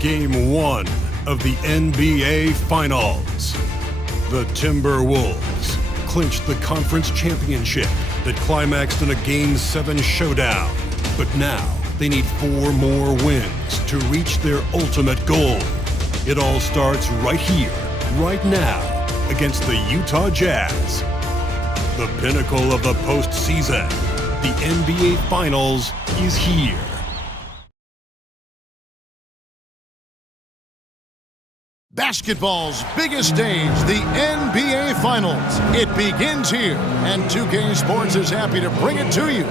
Game 1 of the NBA Finals. The Timberwolves clinched the conference championship that climaxed in a Game 7 showdown. But now they need 4 more wins to reach their ultimate goal. It all starts right here, right now, against the Utah Jazz. The pinnacle of the postseason, the NBA Finals, is here. Basketball's biggest stage, the NBA Finals. It begins here, and 2K Sports is happy to bring it to you.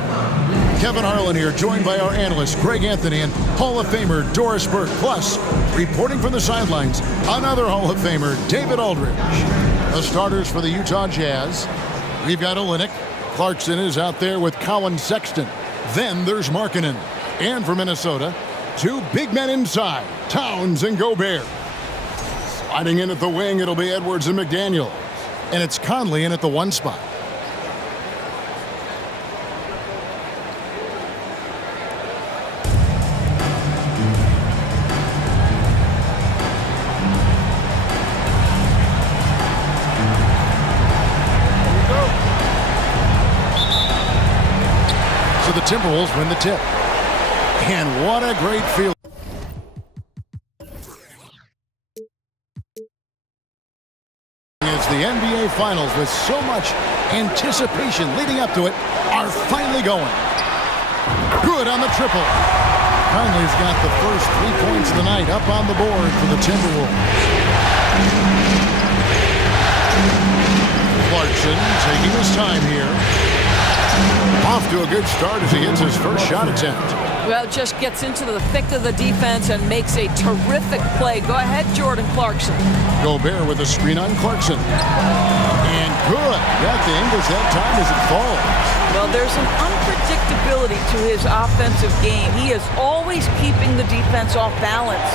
Kevin Harlan here, joined by our analyst, Greg Anthony, and Hall of Famer Doris Burke. Plus, reporting from the sidelines, another Hall of Famer, David Aldridge. The starters for the Utah Jazz, we've got Olynyk. Clarkson is out there with Colin Sexton. Then there's Markkanen. And for Minnesota, 2 big men inside, Towns and Gobert. Sliding in at the wing, it'll be Edwards and McDaniel. And it's Conley in at the 1 spot. So the Timberwolves win the tip. And what a great feeling. The NBA Finals, with so much anticipation leading up to it, are finally going. Good on the triple. Conley's got the first 3 points of the night up on the board for the Timberwolves. Clarkson taking his time here. Off to a good start as he hits his first shot attempt. Well, just gets into the thick of the defense and makes a terrific play. Go ahead, Jordan Clarkson. Gobert with a screen on Clarkson. And good. Got the Ingles that time as it falls. Well, there's an unpredictability to his offensive game. He is always keeping the defense off balance.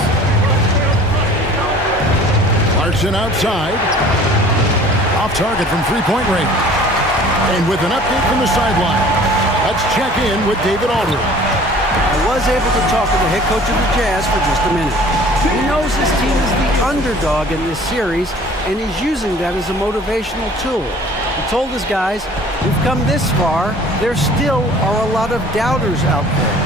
Clarkson outside. Off target from three-point range. And with an update from the sideline, let's check in with David Aldridge. I was able to talk with the head coach of the Jazz for just a minute. He knows his team is the underdog in this series, and he's using that as a motivational tool. He told his guys, we've come this far, there still are a lot of doubters out there.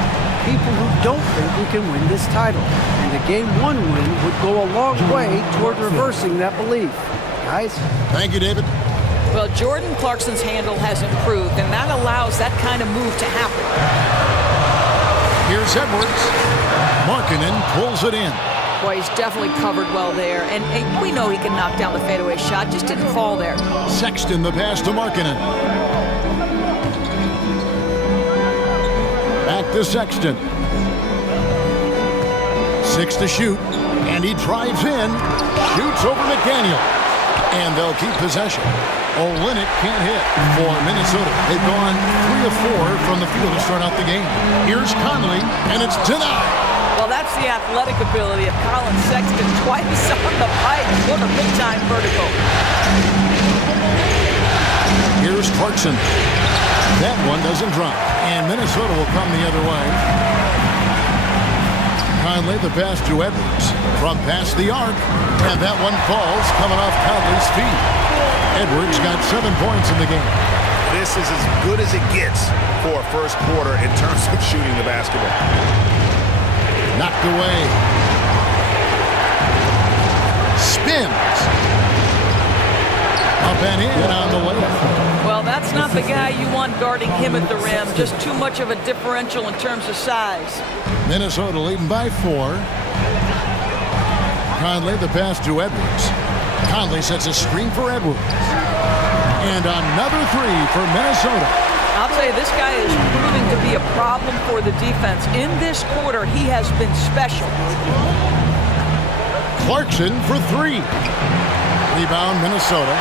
People who don't think we can win this title. And a Game 1 win would go a long way toward reversing that belief. Guys? Thank you, David. Well, Jordan Clarkson's handle has improved, and that allows that kind of move to happen. Here's Edwards. Markkanen pulls it in. Boy, he's definitely covered well there. And we know he can knock down the fadeaway shot. Just didn't fall there. Sexton the pass to Markkanen. Back to Sexton. 6 to shoot. And he drives in. Shoots over McDaniel. And they'll keep possession. Olynyk can't hit for Minnesota. They've gone 3 of 4 from the field to start out the game. Here's Conley, and it's denied. Well, that's the athletic ability of Colin Sexton. Twice on the pipe. What a big-time vertical. Here's Clarkson. That one doesn't drop. And Minnesota will come the other way. Conley the pass to Edwards. From past the arc. And that one falls, coming off Conley's feet. Edwards got 7 points in the game. This is as good as it gets for a first quarter in terms of shooting the basketball. Knocked away. Spins. Up and in on the way. Well, that's not the guy you want guarding him at the rim. Just too much of a differential in terms of size. Minnesota leading by 4. Conley the pass to Edwards. Conley sets a screen for Edwards. And another 3 for Minnesota. I'll tell you, this guy is proving to be a problem for the defense. In this quarter, he has been special. Clarkson for 3. Rebound, Minnesota.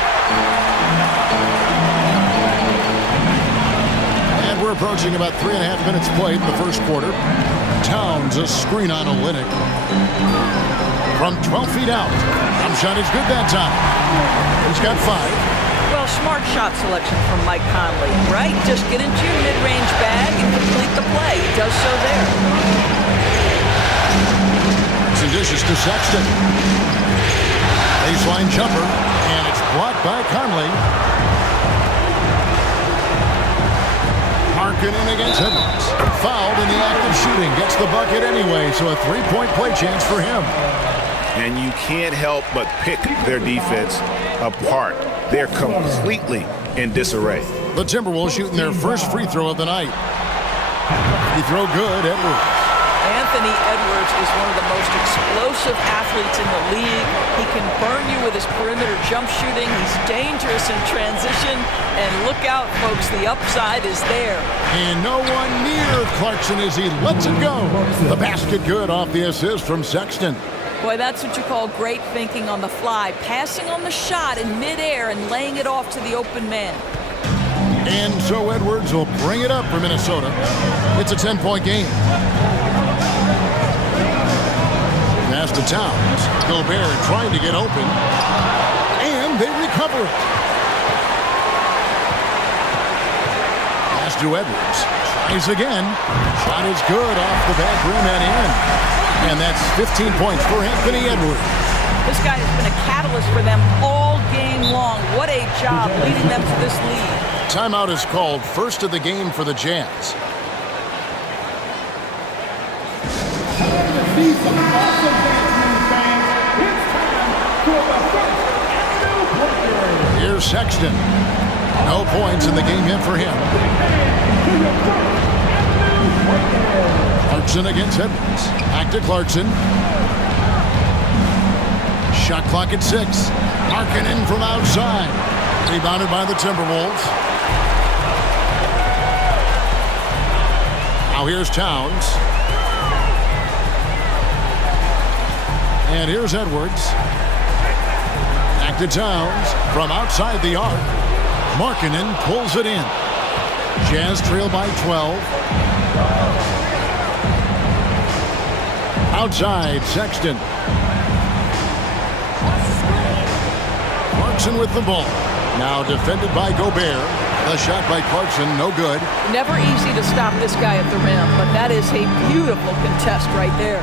And we're approaching about 3.5 minutes played in the first quarter. Towns a screen on Olynyk. From 12 feet out. Jump shot is good that time. He's got 5. Well, smart shot selection from Mike Conley, right? Just get into your mid-range bag and complete the play. He does so there. It's Clarkson dishes to Sexton. Baseline jumper, and it's blocked by Conley. Markkanen against Edwards. Fouled in the act of shooting. Gets the bucket anyway, so a three-point play chance for him. And you can't help but pick their defense apart. They're completely in disarray. The Timberwolves shooting their first free throw of the night. Free throw good, Edwards. Anthony Edwards is one of the most explosive athletes in the league. He can burn you with his perimeter jump shooting. He's dangerous in transition. And look out, folks, the upside is there. And no one near Clarkson as he lets it go. The basket good off the assist from Sexton. Boy, that's what you call great thinking on the fly. Passing on the shot in midair and laying it off to the open man. And so Edwards will bring it up for Minnesota. It's a 10-point game. Pass to Towns. Gobert trying to get open. And they recover it. Pass to Edwards. Tries again. Shot is good off the back rim and in. And that's 15 points for Anthony Edwards. This guy has been a catalyst for them all game long. What a job leading them to this lead. Timeout is called, first of the game for the Jazz. Here's Sexton. No points in the game yet for him. Clarkson against Edwards. Back to Clarkson. Shot clock at 6. Markkanen from outside. Rebounded by the Timberwolves. Now here's Towns. And here's Edwards. Back to Towns from outside the arc. Markkanen pulls it in. Jazz trail by 12. Outside, Sexton. Clarkson with the ball. Now defended by Gobert. The shot by Clarkson, no good. Never easy to stop this guy at the rim, but that is a beautiful contest right there.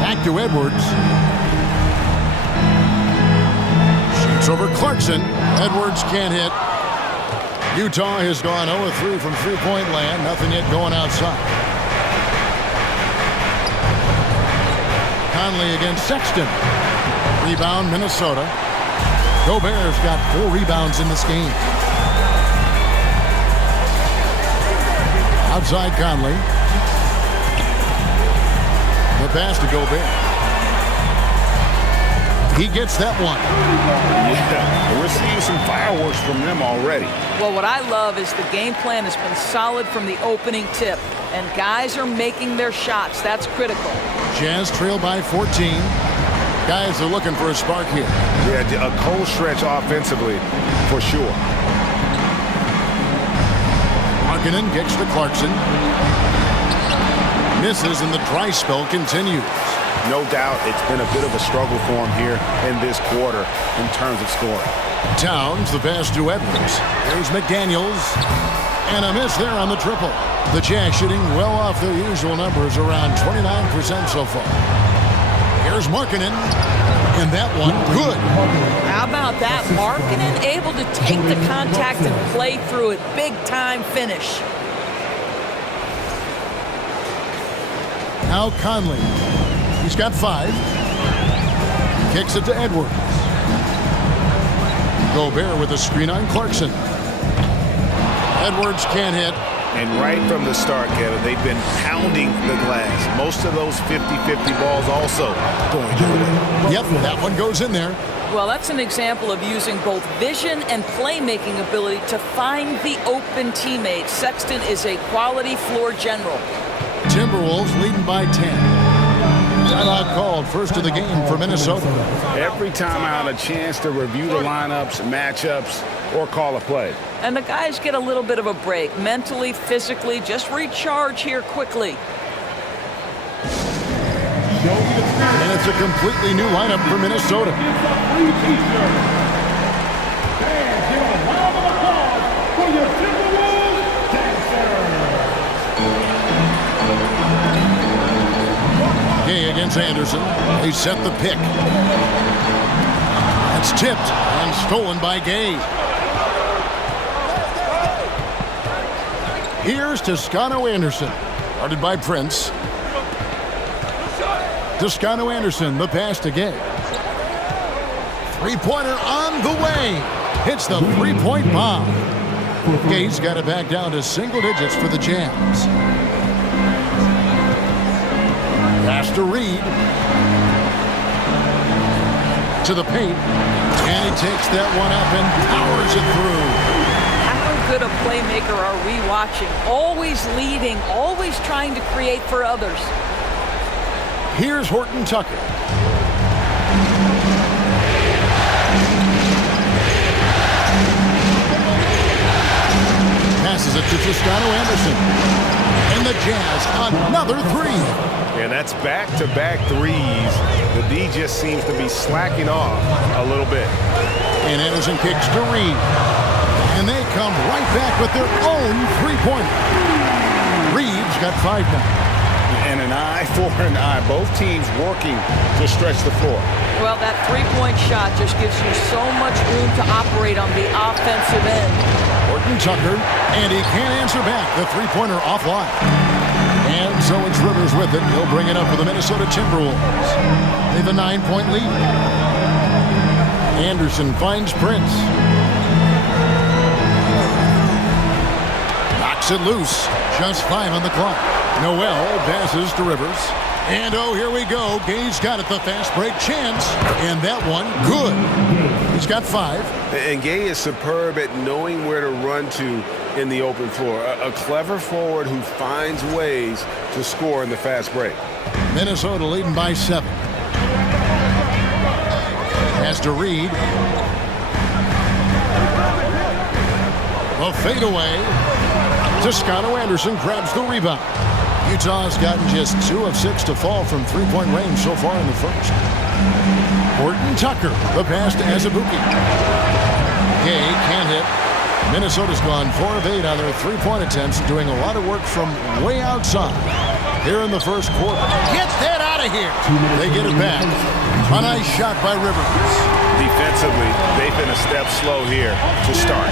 Back to Edwards. Shoots over Clarkson. Edwards can't hit. Utah has gone 0-3 from three-point land. Nothing yet going outside. Conley against Sexton. Rebound, Minnesota. Gobert's got 4 rebounds in this game. Outside Conley. The pass to Gobert. He gets that one. Yeah, we're seeing some fireworks from them already. Well, what I love is the game plan has been solid from the opening tip. And guys are making their shots. That's critical. Jazz trail by 14. Guys are looking for a spark here. Yeah, a cold stretch offensively, for sure. Markkanen gets to Clarkson. Misses, and the dry spell continues. No doubt it's been a bit of a struggle for him here in this quarter in terms of scoring. Towns, the pass to Edwards. Here's McDaniels. And a miss there on the triple. The Jazz shooting well off their usual numbers, around 29% so far. Here's Markkanen, and that one good. How about that? Markkanen able to take the contact and play through it. Big time finish. Now Conley. He's got 5. Kicks it to Edwards. Gobert with a screen on Clarkson. Edwards can't hit. And right from the start, Kevin, they've been pounding the glass. Most of those 50-50 balls also going their way. Yep, that one goes in there. Well, that's an example of using both vision and playmaking ability to find the open teammate. Sexton is a quality floor general. Timberwolves leading by 10. Timeout called, first of the game for Minnesota. Every time I had a chance to review the lineups, matchups, or call a play. And the guys get a little bit of a break, mentally, physically, just recharge here quickly. And it's a completely new lineup for Minnesota. Gay against Anderson. They set the pick. That's tipped and stolen by Gay. Here's Toscano Anderson. Guarded by Prince. Toscano Anderson, the pass to Gay. Three-pointer on the way. Hits the three-point bomb. Gay's got it back down to single digits for the Jams. Pass to Reed. To the paint. And he takes that one up and powers it through. How good a playmaker are we watching? Always leading, always trying to create for others. Here's Horton Tucker. Passes it to Toscano Anderson. And the Jazz, another three. And that's back-to-back threes. The D just seems to be slacking off a little bit. And Anderson kicks to Reed. And they come right back with their own three-pointer. Reed's got 5 now. And an eye for an eye. Both teams working to stretch the floor. Well, that three-point shot just gives you so much room to operate on the offensive end. Horton Tucker, and he can't answer back. The three-pointer offline. And so it's Rivers with it. He'll bring it up for the Minnesota Timberwolves. They have a 9-point lead. Anderson finds Prince. Knocks it loose. Just 5 on the clock. Noel passes to Rivers. And oh, here we go. Gay's got it, the fast break chance. And that one, good. He's got 5. And Gay is superb at knowing where to run to in the open floor. A clever forward who finds ways to score in the fast break. Minnesota leading by 7. Pass to Reed. A fadeaway. Toscano Anderson grabs the rebound. Utah's gotten just 2 of 6 to fall from three-point range so far in the first. Horton Tucker, the pass to Azubuike. Gay can't hit. Minnesota's gone 4 of 8 on their three-point attempts, doing a lot of work from way outside here in the first quarter. Get that out of here. They get it back. A nice shot by Rivers. Defensively, they've been a step slow here to start.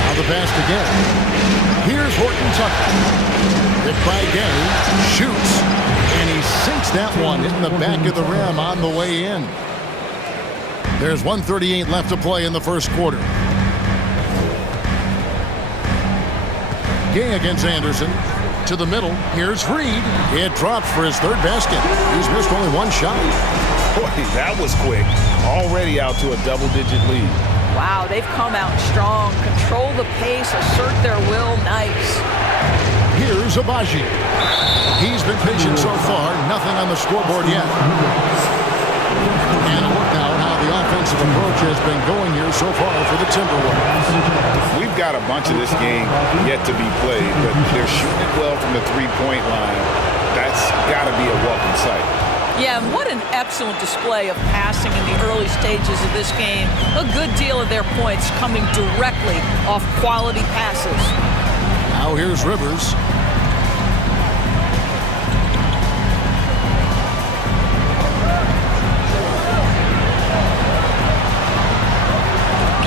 Now the pass to Gay. Here's Horton Tucker. Hit by Gay. Shoots. And he sinks that one in the back of the rim on the way in. There's 1:38 left to play in the first quarter. Gay against Anderson. To the middle. Here's Reed. It drops for his 3rd basket. He's missed only 1 shot. Boy, that was quick. Already out to a double-digit lead. Wow, they've come out strong. Control the pace, assert their will. Nice. Here's Abaji. He's been patient so far. Nothing on the scoreboard yet. And look now how the offensive approach has been going here so far for the Timberwolves. We've got a bunch of this game yet to be played, but they're shooting it well from the three-point line. That's got to be a welcome sight. Yeah, and what an excellent display of passing in the early stages of this game. A good deal of their points coming directly off quality passes. Now here's Rivers.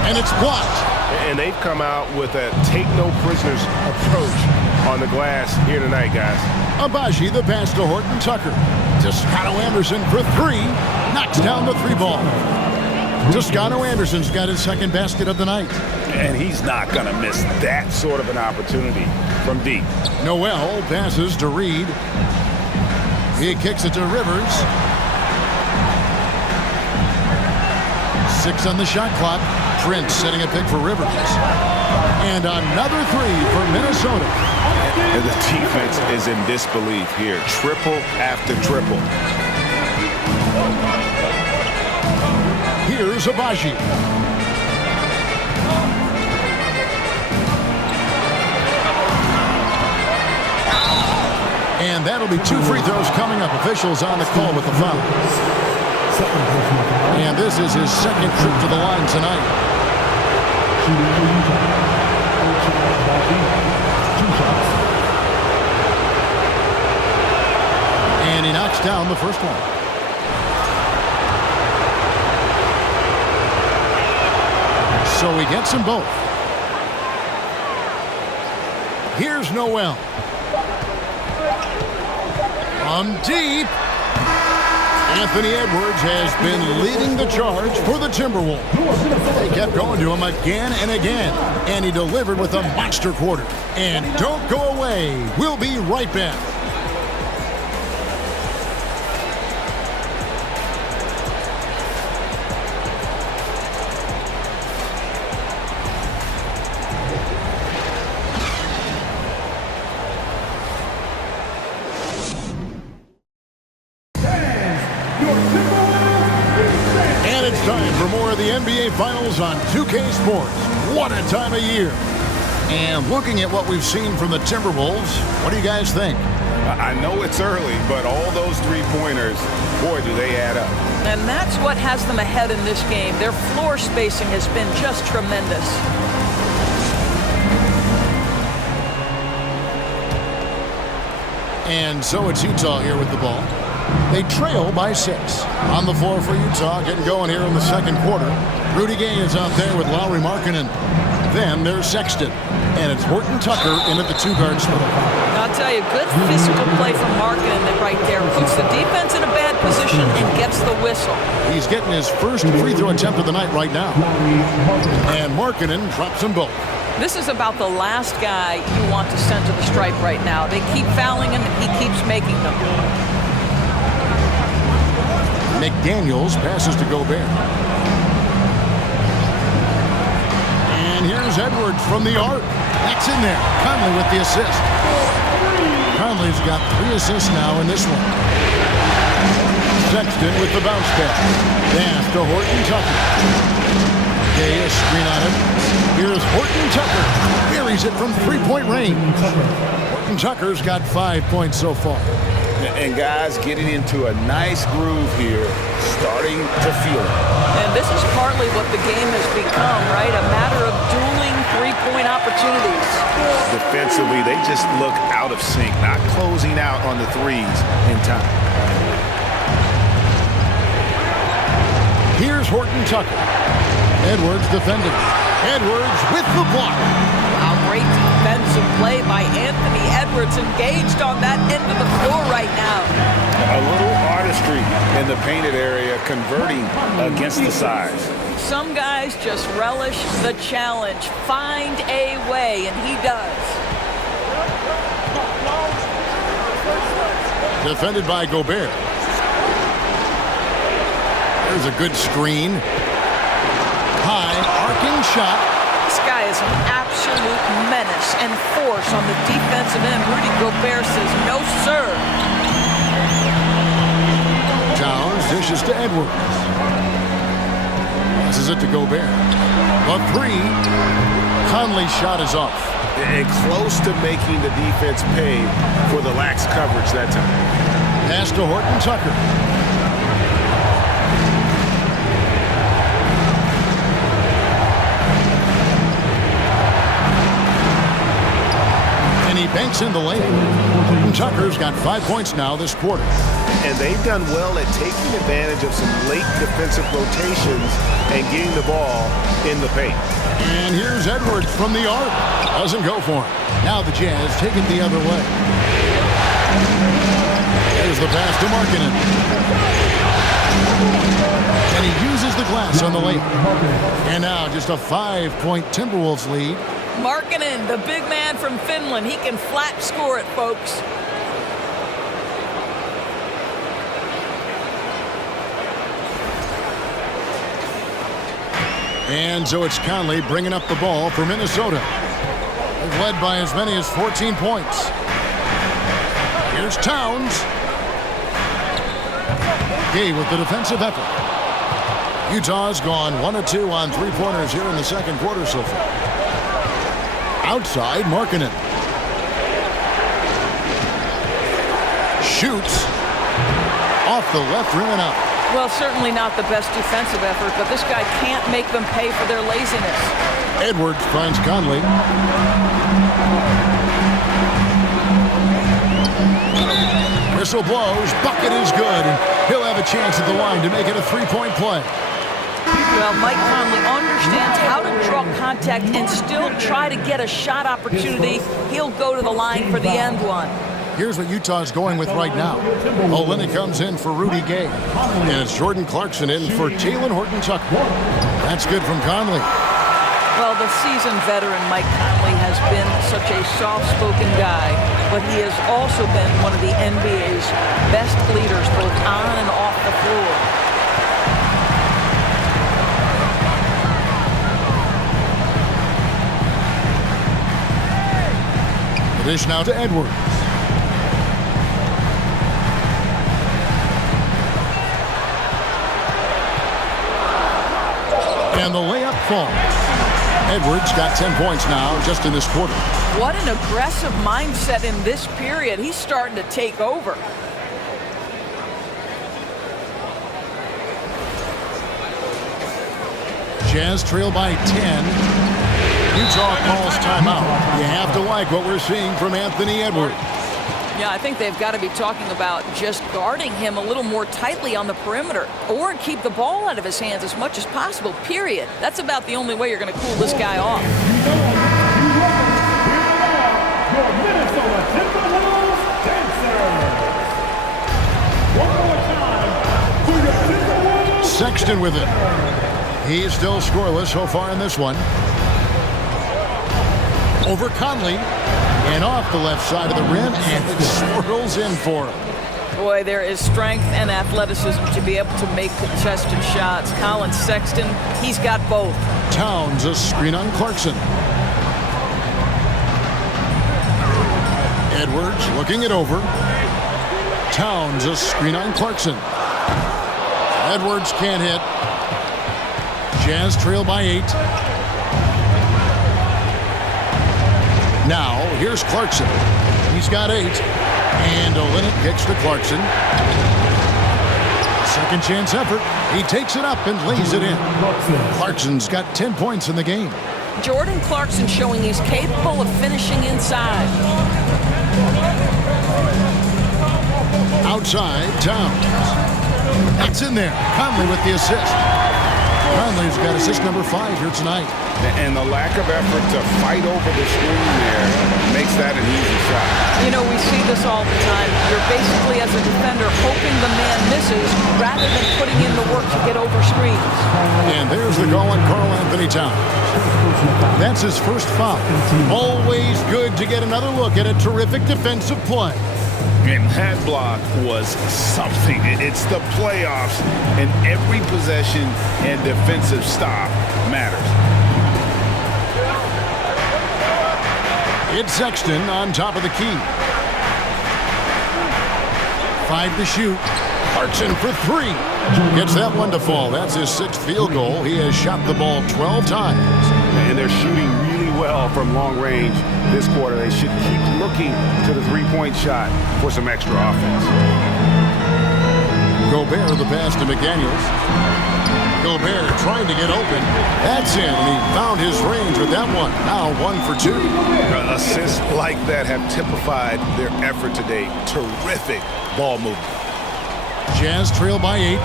And it's blocked. And they've come out with a take-no-prisoners approach on the glass here tonight, guys. Abaji, the pass to Horton Tucker. Toscano Anderson for 3. Knocks down the 3-ball. Toscano Anderson's got his 2nd basket of the night. And he's not going to miss that sort of an opportunity from deep. Noel passes to Reed. He kicks it to Rivers. 6 on the shot clock. Prince setting a pick for Rivers. And another 3 for Minnesota. And the defense is in disbelief here. Triple after triple. Here's Abaji. And that'll be 2 free throws coming up. Officials on the call with the foul. And this is his 2nd trip to the line tonight. knocks down the first one. So he gets them both. Here's Noel. From deep. Anthony Edwards has been leading the charge for the Timberwolves. They kept going to him again and again, and he delivered with a monster quarter. And don't go away. We'll be right back. And it's time for more of the NBA Finals on 2K Sports. What a time of year. And looking at what we've seen from the Timberwolves, what do you guys think? I know it's early, but all those three-pointers, boy, do they add up. And that's what has them ahead in this game. Their floor spacing has been just tremendous. And so it's Utah here with the ball. They trail by 6. On the floor for Utah, getting going here in the second quarter. Rudy Gay is out there with Lauri Markkanen. Then there's Sexton. And it's Horton Tucker in at the 2-guard spot. I'll tell you, good physical play from Markkanen right there. Puts the defense in a bad position and gets the whistle. He's getting his first free throw attempt of the night right now. And Markkanen drops them both. This is about the last guy you want to send to the stripe right now. They keep fouling him, and he keeps making them. McDaniels passes to Gobert. And here's Edwards from the arc. That's in there. Conley with the assist. Conley's got 3 assists now in this one. Sexton with the bounce back. Pass to Horton Tucker. Gay, a screen on it. Here's Horton Tucker. Buries it from 3-point range. Horton Tucker's got 5 points so far. And guys getting into a nice groove here, starting to feel it. And this is partly what the game has become, right? A matter of dueling three-point opportunities. Defensively, they just look out of sync, not closing out on the threes in time. Here's Horton Tucker. Edwards defending. Edwards with the block. Wow, great defensive play by Anthony Edwards, engaged on that end of the floor right now. A little artistry in the painted area, converting against the size. Some guys just relish the challenge, find a way, and he does. Defended by Gobert. There's a good screen. High, arcing shot. This guy is an absolute menace and force on the defensive end. Rudy Gobert says, no, sir. Towns dishes to Edwards. Passes it to Gobert. A 3. Conley's shot is off. And close to making the defense pay for the lax coverage that time. Pass to Horton Tucker. And he banks in the lane. Horton Tucker's got 5 points now this quarter. And they've done well at taking advantage of some late defensive rotations and getting the ball in the paint. And here's Edwards from the arc. Doesn't go for him. Now the Jazz take it the other way. There's the pass to Markkanen. And he uses the glass on the lane. And now just a 5-point Timberwolves lead. Markkanen, the big man from Finland, he can flat score it, folks. And so it's Conley bringing up the ball for Minnesota. They've led by as many as 14 points. Here's Towns. Gay with the defensive effort. Utah's gone 1 of 2 on 3-pointers here in the second quarter so far. Outside, Markkanen. Shoots. Off the left rim and out. Well, certainly not the best defensive effort, but this guy can't make them pay for their laziness. Edwards finds Conley. Whistle blows. Bucket is good. And he'll have a chance at the line to make it a three-point play. Well, Mike Conley understands how to draw contact and still try to get a shot opportunity. He'll go to the line for the end one. Here's what Utah's going with right now. Olynyk comes in for Rudy Gay. And it's Jordan Clarkson in for Talen Horton-Tucker. That's good from Conley. Well, the seasoned veteran Mike Conley has been such a soft-spoken guy, but he has also been one of the NBA's best leaders both on and off the floor. Dish now to Edwards. And the layup falls. Edwards got 10 points now just in this quarter. What an aggressive mindset in this period. He's starting to take over. Jazz trail by 10. Utah calls timeout. You have to like what we're seeing from Anthony Edwards. Yeah, I think they've got to be talking about just guarding him a little more tightly on the perimeter or keep the ball out of his hands as much as possible, period. That's about the only way you're going to cool this guy off. Your Minnesota Timberwolves dancers. One more time for your Timberwolves. Sexton with it. He's still scoreless so far in this one. Over Conley, and off the left side of the rim, and it swirls in for him. Boy, there is strength and athleticism to be able to make contested shots. Colin Sexton, he's got both. Towns, a screen on Clarkson. Edwards looking it over. Towns, a screen on Clarkson. Edwards can't hit. Jazz trail by 8. Now, here's Clarkson. He's got 8. And Olynyk kicks to Clarkson. Second chance effort. He takes it up and lays it in. Clarkson's got 10 points in the game. Jordan Clarkson showing he's capable of finishing inside. Outside, Towns. That's in there. Conley with the assist. Conley's got assist number 5 here tonight. And the lack of effort to fight over the screen there makes that an easy shot. You know, we see this all the time. You're basically, as a defender, hoping the man misses rather than putting in the work to get over screens. And there's the goal on Karl Anthony Towns. That's his first foul. Always good to get another look at a terrific defensive play. And that block was something. It's the playoffs, and every possession and defensive stop matters. It's Sexton on top of the key. 5 to shoot. Clarkson for 3. Gets that one to fall. That's his 6th field goal. He has shot the ball 12 times. And they're shooting really well from long range this quarter. They should keep looking to the three-point shot for some extra offense. Gobert the pass to McDaniels. Gobert trying to get open. That's in, and he found his range with that one. Now 1 for 2. Assists like that have typified their effort today. Terrific ball movement. Jazz trail by 8.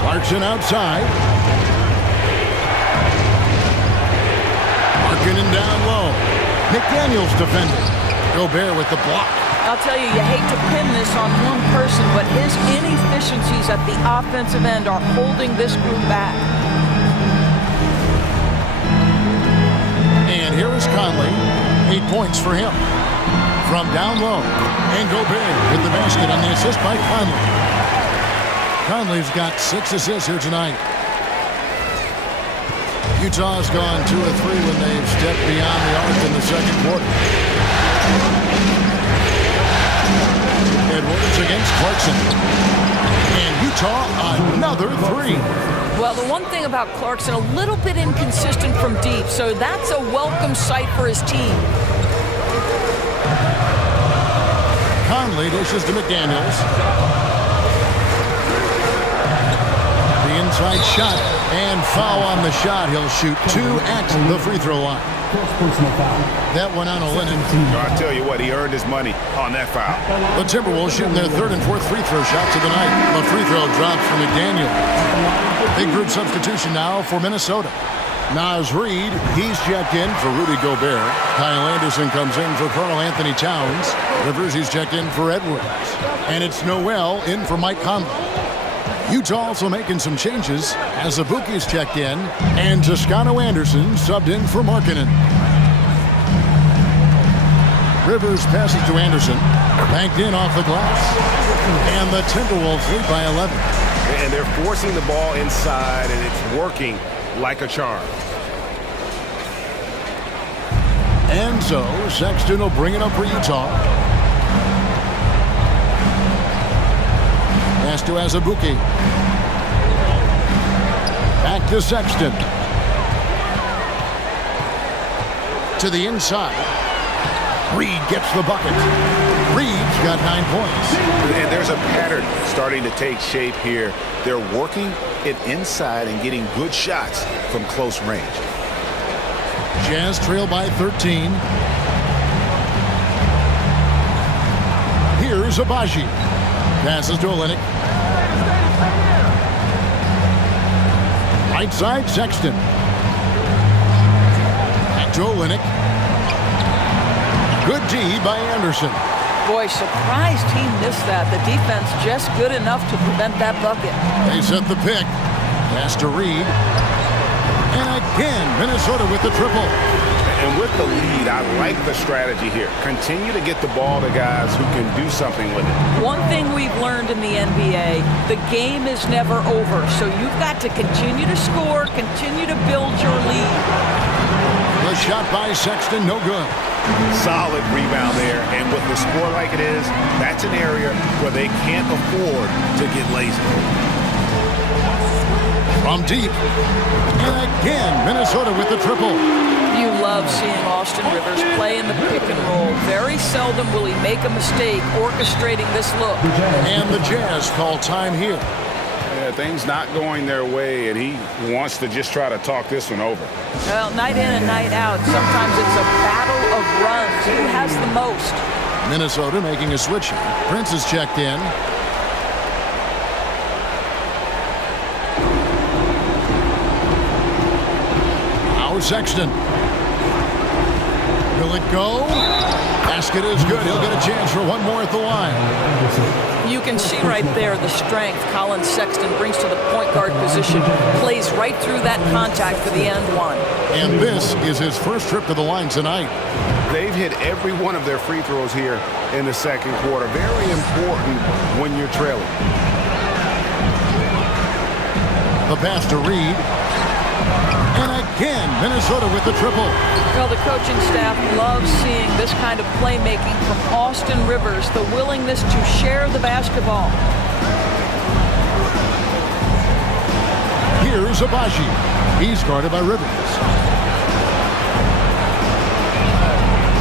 Clarkson outside. Markkanen down low. McDaniels defending. Gobert with the block. I'll tell you, you hate to pin this on one person, but his inefficiencies at the offensive end are holding this group back. And here is Conley. 8 points for him. From down low. And Gobert with the basket on the assist by Conley. Conley's got 6 assists here tonight. Utah's gone 2 of 3 when they've stepped beyond the arc in the second quarter. Edwards against Clarkson. And Utah another 3. Well, the one thing about Clarkson, a little bit inconsistent from deep, so that's a welcome sight for his team. Conley dishes to McDaniels. The Inside shot and foul on the shot. He'll shoot 2 at the free throw line. That one on Olenek. I tell you what, he earned his money on that foul. The Timberwolves shooting their 3rd and 4th free throw shots of the night. The free throw drops from McDaniel. Big group substitution now for Minnesota. Naz Reid, he's checked in for Rudy Gobert. Kyle Anderson comes in for Karl Anthony Towns. Rivers, he's checked in for Edwards. And it's Noel in for Mike Conley. Utah also making some changes as Azubuike's checked in, and Toscano Anderson subbed in for Markkanen. Rivers passes to Anderson, banked in off the glass, and the Timberwolves lead by 11. And they're forcing the ball inside, and it's working like a charm. And so Sexton will bring it up for Utah. Pass to Azubuike. Back to Sexton. To the inside. Reed gets the bucket. Reed's got 9 points. And there's a pattern starting to take shape here. They're working it inside and getting good shots from close range. Jazz trail by 13. Here's Abaji. Passes to Olenek. Right side, Sexton. Back to Olenek. Good D by Anderson. Boy, surprised he missed that. The defense just good enough to prevent that bucket. They set the pick. Pass to Reed. And again, Minnesota with the triple. And with the lead, I like the strategy here. Continue to get the ball to guys who can do something with it. One thing we've learned in the NBA, the game is never over. So you've got to continue to score, continue to build your lead. The shot by Sexton, no good. Solid rebound there. And with the score like it is, that's an area where they can't afford to get lazy. From deep. And again, Minnesota with the triple. You love seeing Austin Rivers play in the pick and roll. Very seldom will he make a mistake orchestrating this look. And the Jazz call time here. Yeah, things not going their way, and he wants to just try to talk this one over. Well, night in and night out, sometimes it's a battle of runs. Who has the most? Minnesota making a switch. Prince is checked in. Now Sexton. Will it go? Basket is good. He'll get a chance for one more at the line. You can see right there the strength Colin Sexton brings to the point guard position. Plays right through that contact for the end one. And this is his first trip to the line tonight. They've hit every one of their free throws here in the second quarter. Very important when you're trailing. The pass to Reed. And again, Minnesota with the triple. Well, the coaching staff loves seeing this kind of playmaking from Austin Rivers, the willingness to share the basketball. Here's Abaji. He's guarded by Rivers.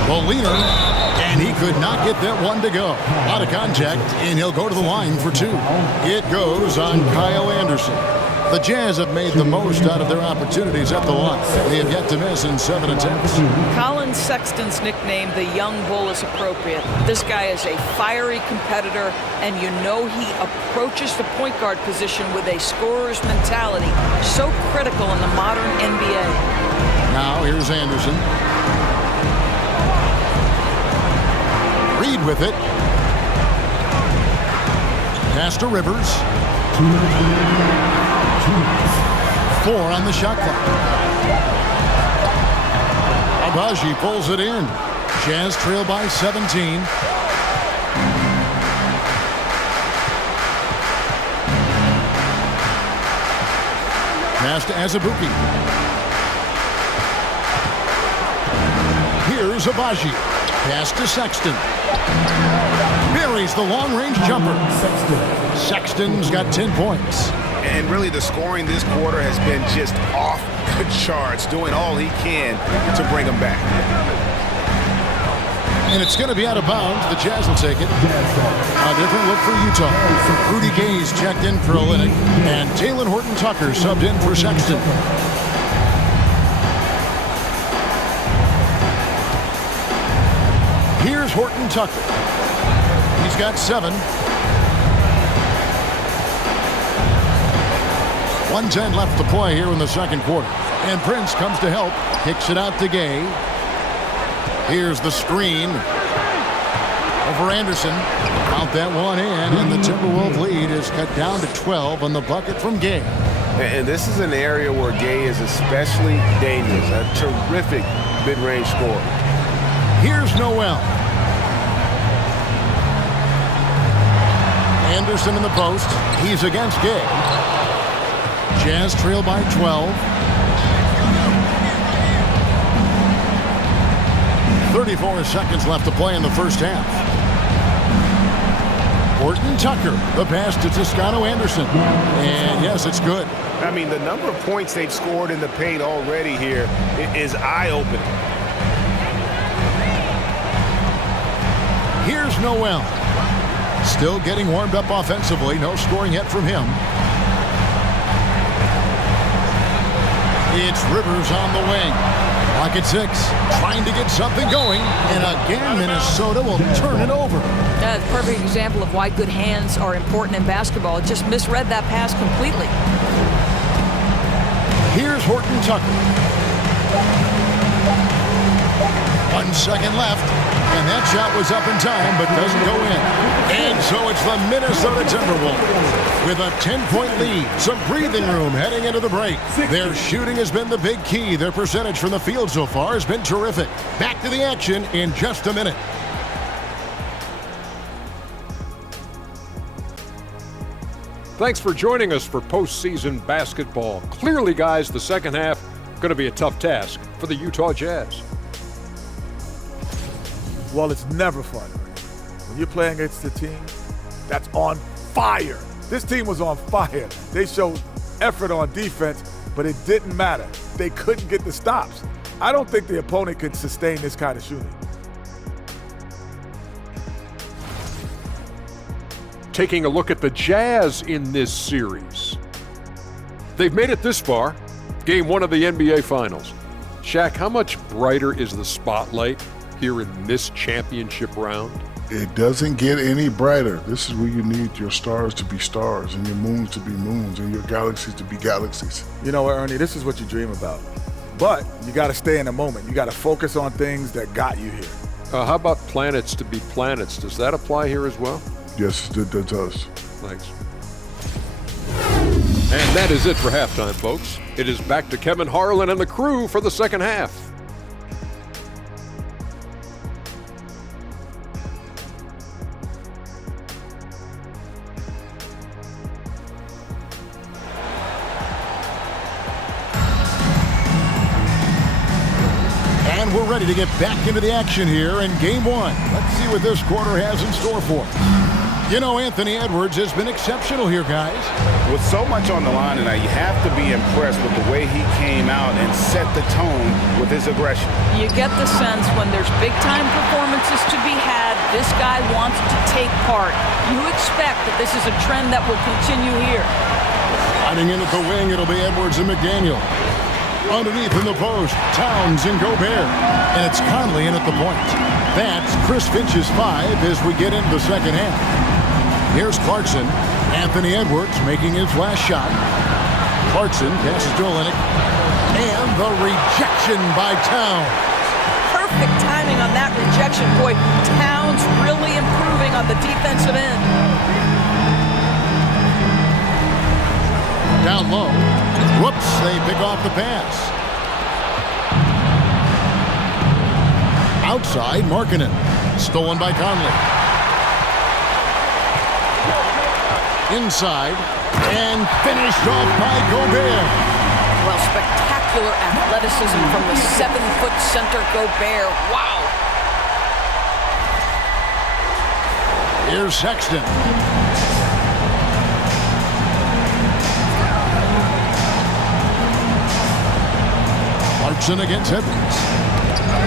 Molina, and he could not get that one to go. Out of contact, and he'll go to the line for 2. It goes on Kyle Anderson. The Jazz have made the most out of their opportunities at the line. They have yet to miss in 7 attempts. Colin Sexton's nickname, the Young Bull, is appropriate. This guy is a fiery competitor, and you know he approaches the point guard position with a scorer's mentality. So critical in the modern NBA. Now here's Anderson. Reed with it. Pass to Rivers. 4 on the shot clock. Abaji pulls it in. Jazz trail by 17. Pass to Azubuike. Here's Abaji. Pass to Sexton. Buries the long-range jumper. Sexton's got 10 points. And really the scoring this quarter has been just off the charts, doing all he can to bring them back. And it's going to be out of bounds. The Jazz will take it. A different look for Utah. Rudy Gay's checked in for Olynyk. And Talen Horton-Tucker subbed in for Sexton. Here's Horton-Tucker. He's got 7. 1:10 left to play here in the second quarter. And Prince comes to help. Kicks it out to Gay. Here's the screen over Anderson. Out that one in, and the Timberwolves lead is cut down to 12 on the bucket from Gay. And this is an area where Gay is especially dangerous. A terrific mid-range scorer. Here's Noel. Anderson in the post. He's against Gay. Jazz trail by 12. 34 seconds left to play in the first half. Horton-Tucker, the pass to Toscano Anderson. And yes, it's good. I mean, the number of points they've scored in the paint already here is eye-opening. Here's Noel. Still getting warmed up offensively. No scoring yet from him. It's Rivers on the wing. Clock at 6. Trying to get something going. And again, Minnesota will turn it over. That's a perfect example of why good hands are important in basketball. It just misread that pass completely. Here's Horton-Tucker. 1 second left. And that shot was up in time, but doesn't go in. And so it's the Minnesota Timberwolves with a 10-point lead. Some breathing room heading into the break. Their shooting has been the big key. Their percentage from the field so far has been terrific. Back to the action in just a minute. Thanks for joining us for postseason basketball. Clearly, guys, the second half going to be a tough task for the Utah Jazz. Well, it's never fun when you're playing against a team that's on fire. This team was on fire. They showed effort on defense, but it didn't matter. They couldn't get the stops. I don't think the opponent could sustain this kind of shooting. Taking a look at the Jazz in this series. They've made it this far, game 1 of the NBA Finals. Shaq, how much brighter is the spotlight here in this championship round? It doesn't get any brighter. This is where you need your stars to be stars and your moons to be moons and your galaxies to be galaxies. You know what, Ernie, this is what you dream about. But you got to stay in the moment. You got to focus on things that got you here. How about planets to be planets? Does that apply here as well? Yes, it does. Thanks. And that is it for halftime, folks. It is back to Kevin Harlan and the crew for the second half. And we're ready to get back into the action here in game 1. Let's see what this quarter has in store for us. You know, Anthony Edwards has been exceptional here, guys. With so much on the line tonight, you have to be impressed with the way he came out and set the tone with his aggression. You get the sense when there's big-time performances to be had, this guy wants to take part. You expect that this is a trend that will continue here. Sliding in at the wing, it'll be Edwards and McDaniel. Underneath in the post, Towns and Gobert. And it's Conley in at the point. That's Chris Finch's 5 as we get into the second half. Here's Clarkson. Anthony Edwards making his last shot. Clarkson passes to Olynyk. And the rejection by Towns. Perfect timing on that rejection. Boy, Towns really improving on the defensive end. Down low. Whoops, they pick off the pass. Outside, Markkanen. Stolen by Conley. Inside, and finished off by Gobert. Well, spectacular athleticism from the 7-foot center Gobert. Wow. Here's Sexton. Clarkson against Edwards.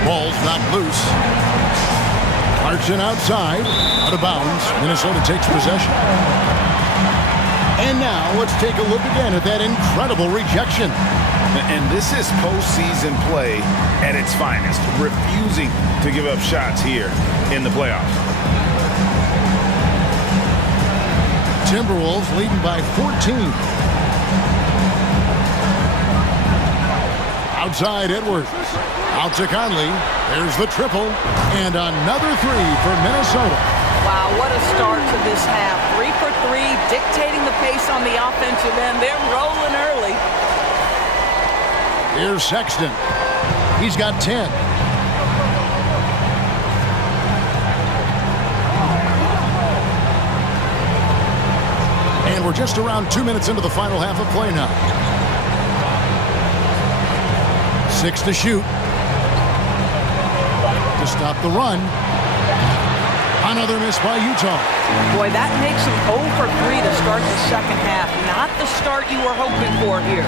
Ball's not loose. Clarkson outside, out of bounds. Minnesota takes possession. And now let's take a look again at that incredible rejection. And this is postseason play at its finest, refusing to give up shots here in the playoffs. Timberwolves leading by 14. Outside Edwards. Out to Conley. There's the triple. And another three for Minnesota. Wow, what a start to this half. 3 for 3, dictating the pace on the offensive end. They're rolling early. Here's Sexton. He's got 10. And we're just around 2 minutes into the final half of play now. 6 to shoot. To stop the run. Another miss by Utah. Boy, that makes him 0 for 3 to start the second half. Not the start you were hoping for here.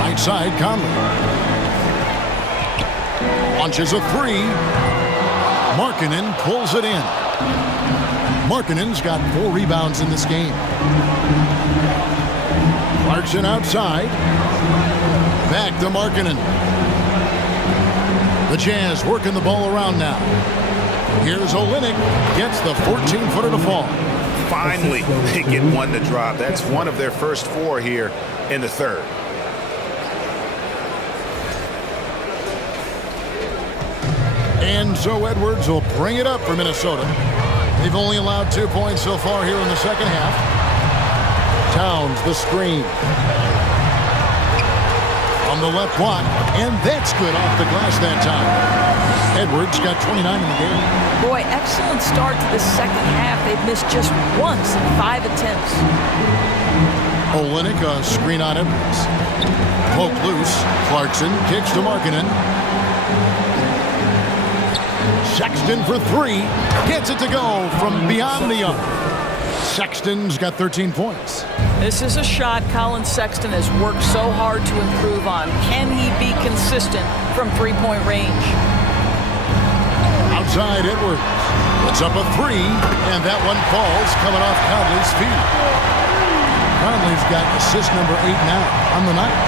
Right side, Conley. Launches a three. Markkanen pulls it in. Markkanen's got 4 rebounds in this game. Clarkson outside. Back to Markkanen. The Jazz working the ball around now. Here's Olynyk, gets the 14-footer to fall. Finally, they get one to drop. That's one of their first 4 here in the third. And so Edwards will bring it up for Minnesota. They've only allowed 2 points so far here in the second half. Towns the screen. On the left block, and that's good off the glass that time. Edwards got 29 in the game. Boy, excellent start to the second half. They've missed just once in 5 attempts. Olynyk, a screen on Edwards. Poke loose. Clarkson kicks to Markkanen. Sexton for 3. Gets it to go from beyond the arc. Sexton's got 13 points. This is a shot Colin Sexton has worked so hard to improve on. Can he be consistent from three-point range? Outside Edwards. Puts up a 3, and that one falls coming off Conley's feet. Conley's got assist number 8 now on the night.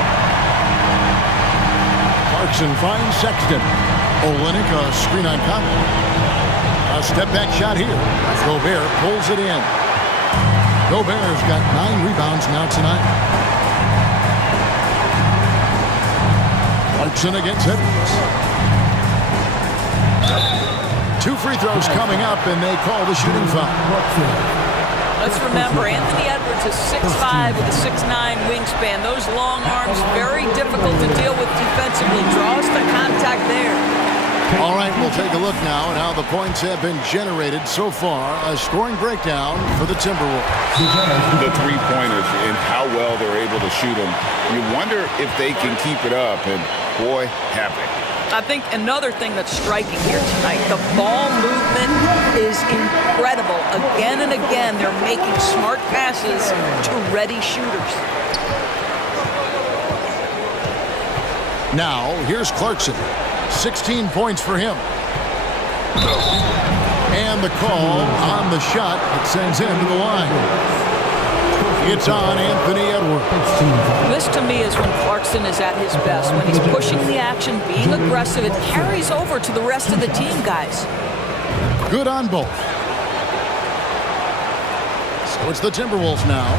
Clarkson finds Sexton. Olynyk, a screen on Conley. A step-back shot here. Gobert pulls it in. Gobert's got 9 rebounds now tonight. Clarkson against Edwards. 2 free throws coming up, and they call the shooting foul. Let's remember, Anthony Edwards is 6'5" with a 6'9" wingspan. Those long arms, very difficult to deal with defensively. Draws the contact there. All right, we'll take a look now at how the points have been generated so far. A scoring breakdown for the Timberwolves. The three-pointers and how well they're able to shoot them. You wonder if they can keep it up, and boy, have they. I think another thing that's striking here tonight, the ball movement is incredible. Again and again, they're making smart passes to ready shooters. Now, here's Clarkson. 16 points for him. And the call on the shot that sends him to the line. It's on Anthony Edwards. This to me is when Clarkson is at his best, when he's pushing the action, being aggressive. It carries over to the rest of the team, guys. Good on both. So it's the Timberwolves now.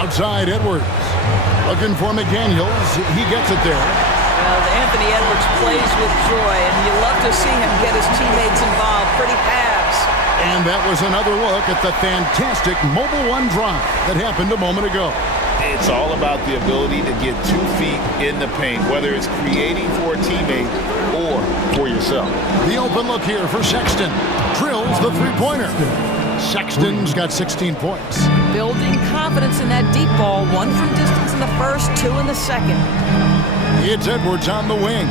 Outside Edwards. Looking for McDaniels. He gets it there. Well, Anthony Edwards plays with joy, and you love to see him get his teammates involved. Pretty pass. And that was another look at the fantastic Mobile One drive that happened a moment ago. It's all about the ability to get 2 feet in the paint, whether it's creating for a teammate or for yourself. The open look here for Sexton. Drills the three-pointer. Sexton's got 16 points. Building confidence in that deep ball. 1 from distance in the first, 2 in the second. It's Edwards on the wing.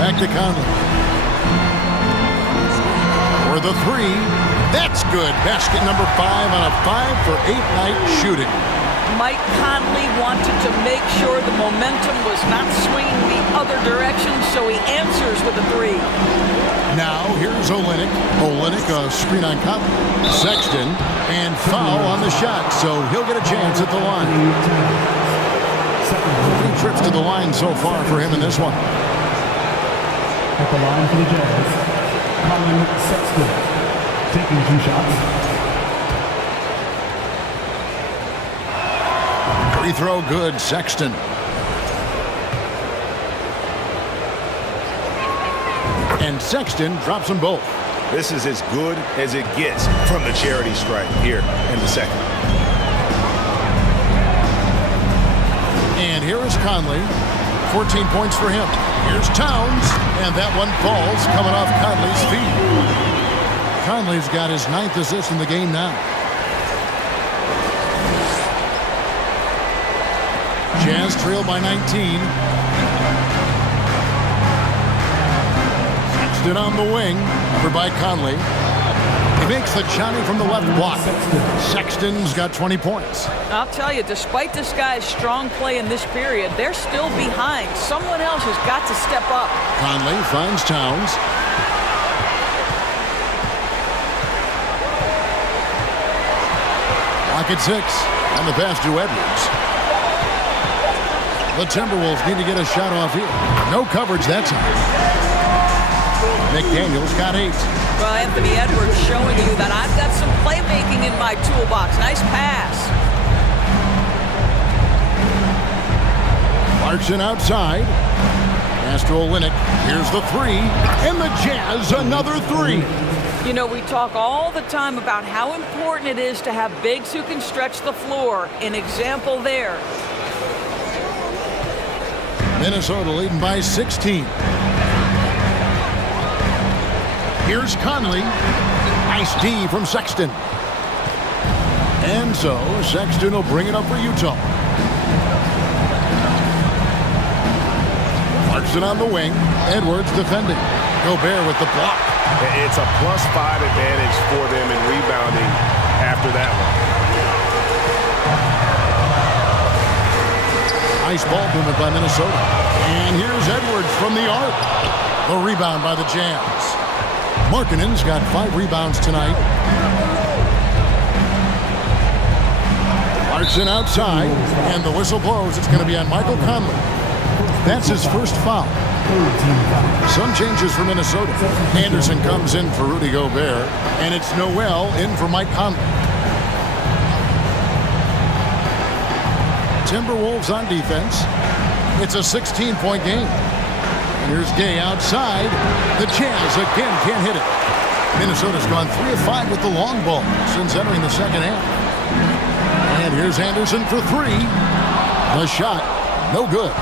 Back to Conley. For the 3. That's good. Basket number 5 on a 5 for 8 night shooting. Mike Conley wanted to make sure the momentum was not swinging the other direction, so he answers with a three. Now here's Olynyk. Olynyk, a screen on Conley. Sexton, and foul on the shot, so he'll get a chance at the line. 3 trips to the line so far for him in this one. At the line for the Jazz, Colin Sexton, taking 2 shots. Free throw good, Sexton. And Sexton drops them both. This is as good as it gets from the charity stripe here in the second. And here is Conley. 14 points for him. Here's Towns, and that one falls coming off Conley's feet. Conley's got his 9th assist in the game now. Jazz trail by 19. Sexton on the wing, covered by Conley. He makes the Johnny from the left block. Sexton's got 20 points. I'll tell you, despite this guy's strong play in this period, they're still behind. Someone else has got to step up. Conley finds Towns. Lock at 6 on the pass to Edwards. The Timberwolves need to get a shot off here. No coverage that time. McDaniel's got 8. Well, Anthony Edwards showing you that I've got some playmaking in my toolbox. Nice pass. Clarkson outside. Pass to Olynyk. Here's the 3. And the Jazz another 3. You know, we talk all the time about how important it is to have bigs who can stretch the floor. An example there. Minnesota leading by 16. Here's Conley. Nice D from Sexton. And so Sexton will bring it up for Utah. Clarkson on the wing. Edwards defending. Gobert with the block. It's a +5 advantage for them in rebounding after that one. Nice ball movement by Minnesota. And here's Edwards from the arc. The rebound by the Jazz. Markkanen's got 5 rebounds tonight. Clarkson outside, and the whistle blows. It's going to be on Michael Conley. That's his first foul. Some changes for Minnesota. Anderson comes in for Rudy Gobert, and it's Noel in for Mike Conley. Timberwolves on defense. It's a 16-point game. And here's Gay outside. The Jazz again can't hit it. Minnesota's gone 3 of 5 with the long ball since entering the second half. And here's Anderson for 3. The shot, no good.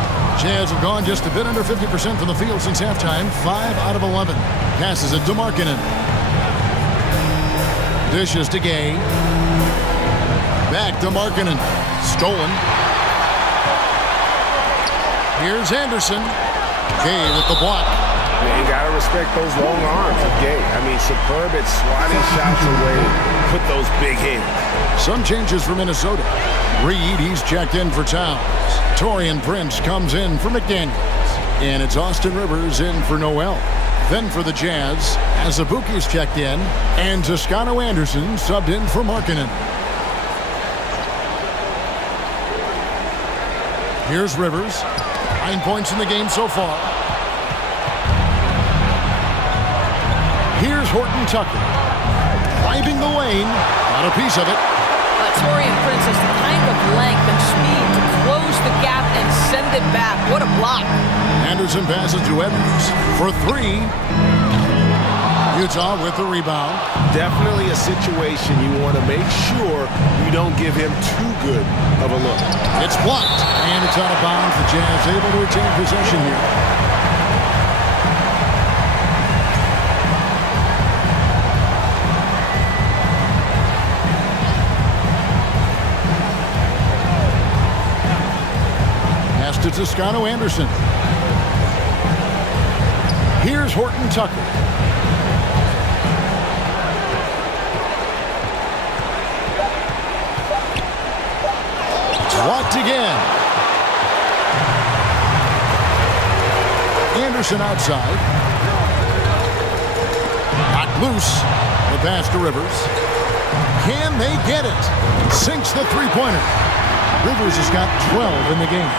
Jazz have gone just a bit under 50% from the field since halftime. 5 out of 11. Passes it to Markkanen. Dishes to Gay. Back to Markkanen. Stolen. Here's Anderson. Gay with the block. You gotta respect those long arms of Gay. I mean, superb at swatting shots away. Put those big hands. Some changes for Minnesota. Reed, he's checked in for Towns. Taurean Prince comes in for McDaniels. And it's Austin Rivers in for Noel. Then for the Jazz, Azubuike's checked in. And Toscano Anderson subbed in for Markkanen. Here's Rivers. 9 points in the game so far. Here's Horton Tucker. Driving the lane. Got a piece of it. Taurean Prince has the kind of length and speed to close the gap and send it back. What a block. Anderson passes to Edwards for 3. Utah with the rebound. Definitely a situation you want to make sure you don't give him too good of a look. It's blocked, and it's out of bounds. The Jazz able to retain possession here. Pass to Toscano Anderson. Here's Horton Tucker. Blocked again. Anderson outside. Knocked loose. The pass to Rivers. Can they get it? Sinks the three-pointer. Rivers has got 12 in the game.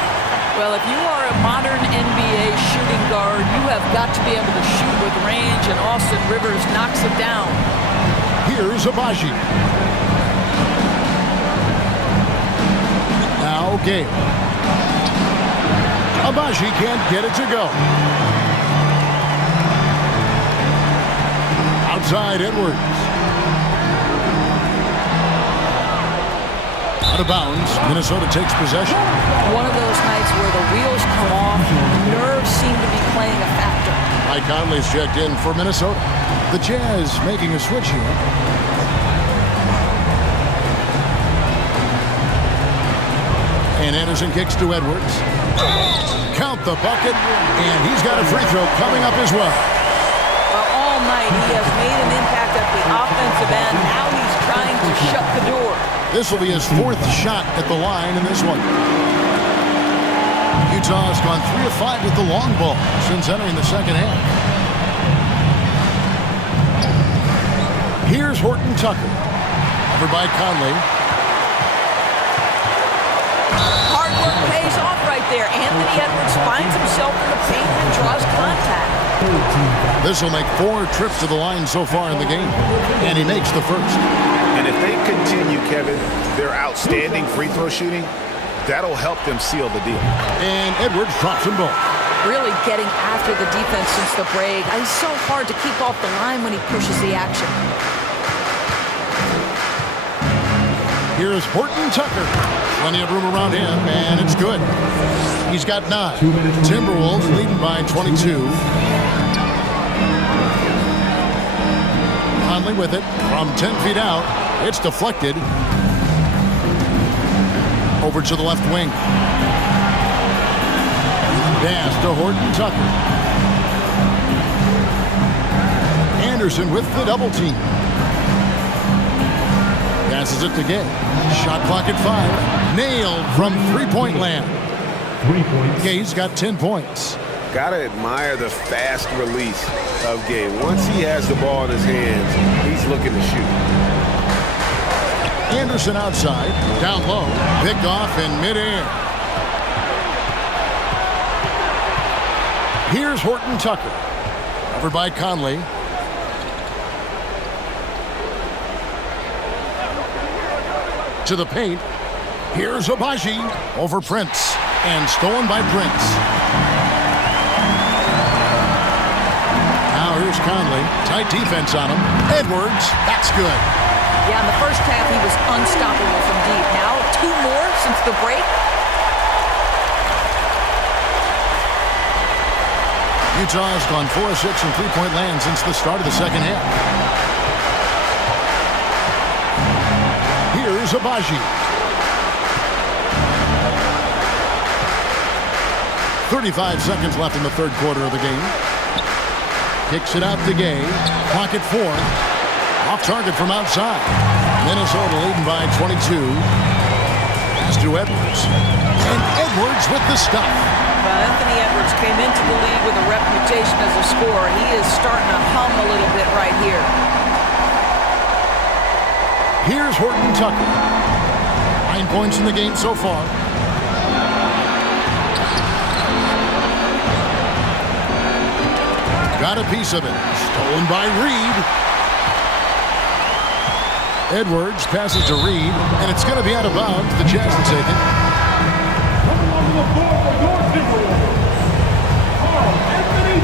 Well, if you are a modern NBA shooting guard, you have got to be able to shoot with range, and Austin Rivers knocks it down. Here's Abaji. Now Gale. Abaji can't get it to go. Outside Edwards. Out of bounds. Minnesota takes possession. One of those nights where the wheels come off, nerves seem to be playing a factor. Mike Conley's checked in for Minnesota. The Jazz making a switch here. And Anderson kicks to Edwards. Count the bucket, and he's got a free throw coming up as well. Well, all night he has made an impact at the offensive end. Now he's trying to shut the door. This will be his fourth shot at the line in this one. Utah's gone 3 of 5 with the long ball since entering the second half. Here's Horton Tucker. Covered by Conley. Hard work pays off right there. Anthony Edwards finds himself in the paint and draws contact. This will make 4 trips to the line so far in the game, and he makes the first. And if they continue, Kevin, their outstanding free throw shooting, that'll help them seal the deal. And Edwards drops them both. Really getting after the defense since the break. It's so hard to keep off the line when he pushes the action. Here's Horton Tucker. Plenty of room around him, and it's good. He's got 9. Timberwolves leading by 22. Conley with it from 10 feet out. It's deflected. Over to the left wing. Pass to Horton Tucker. Anderson with the double team. Passes it to Gay. Shot clock at 5. Nailed from three-point land. 3 points. Gay's got 10 points. Gotta admire the fast release of Gay. Once he has the ball in his hands, he's looking to shoot. Anderson outside, down low, picked off in midair. Here's Horton Tucker, covered by Conley. To the paint. Here's Abaji over Prince, and stolen by Prince. Now here's Conley, tight defense on him. Edwards, that's good. Yeah, in the first half, he was unstoppable from deep. Now, 2 more since the break. Utah has gone 4 of 6 from three-point land since the start of the second half. Here's Abaji. 35 seconds left in the third quarter of the game. Kicks it out to Gay. Clock at 4. Off target from outside. Minnesota leading by 22. Pass to Edwards. And Edwards with the stuff. Well, Anthony Edwards came into the league with a reputation as a scorer. He is starting to hum a little bit right here. Here's Horton Tucker. 9 points in the game so far. Got a piece of it. Stolen by Reed. Edwards passes to Reed, and it's going to be out of bounds. The Jazz will take it. Coming onto the floor for your Timberwolves, Anthony.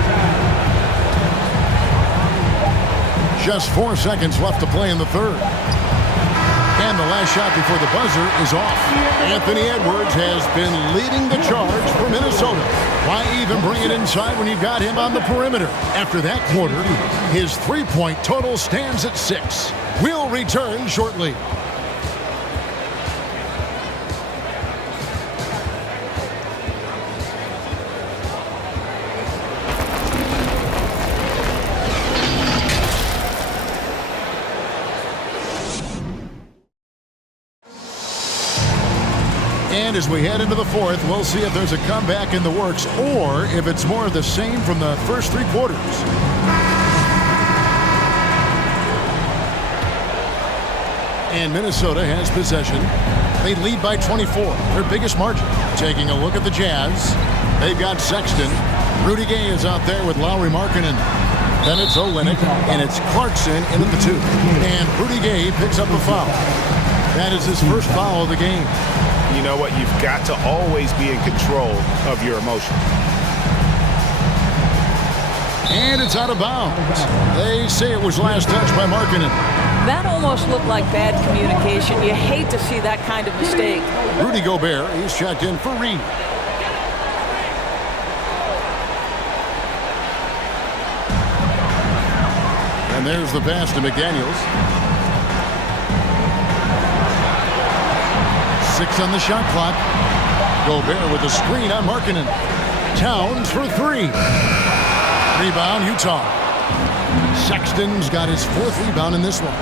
Just 4 seconds left to play in the third. And the last shot before the buzzer is off. Anthony Edwards has been leading the charge for Minnesota. Why even bring it inside when you got him on the perimeter? After that quarter, his three-point total stands at 6. We'll return shortly. And as we head into the fourth, we'll see if there's a comeback in the works or if it's more of the same from the first 3 quarters. And Minnesota has possession. They lead by 24, their biggest margin. Taking a look at the Jazz, they've got Sexton. Rudy Gay is out there with Lauri Markkanen. Then it's Olynyk, and it's Clarkson in at the 2. And Rudy Gay picks up a foul. That is his first foul of the game. You know what? You've got to always be in control of your emotions. And it's out of bounds. They say it was last touched by Markkanen. That almost looked like bad communication. You hate to see that kind of mistake. Rudy Gobert, he's checked in for Reed. And there's the pass to McDaniels. 6 on the shot clock. Gobert with a screen on Markkanen. Towns for 3. Rebound, Utah. Sexton's got his 4th rebound in this one.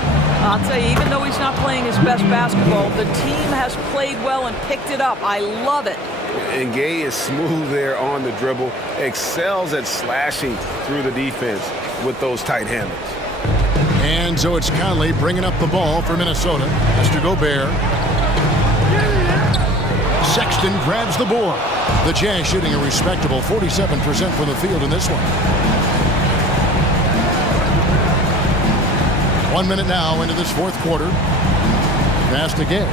I'll tell you, even though he's not playing his best basketball, the team has played well and picked it up. I love it. And Gay is smooth there on the dribble, excels at slashing through the defense with those tight handles. And so it's Conley bringing up the ball for Minnesota. Has to Gobert. Sexton grabs the board. The Jazz shooting a respectable 47% from the field in this one. 1 minute now into this fourth quarter. Pass to Gay.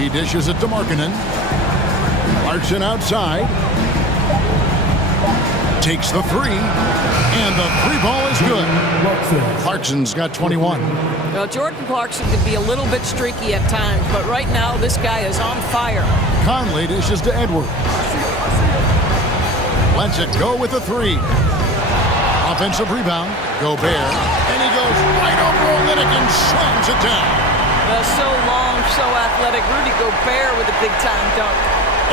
He dishes it to Markkanen. Clarkson outside. Takes the 3. And the 3 ball is good. Clarkson's got 21. Well, Jordan Clarkson can be a little bit streaky at times, but right now this guy is on fire. Conley dishes to Edwards. Lets it go with the 3. Offensive rebound. Gobert. And he goes right over Olynyk and slams it down. So long, so athletic. Rudy Gobert with a big-time dunk.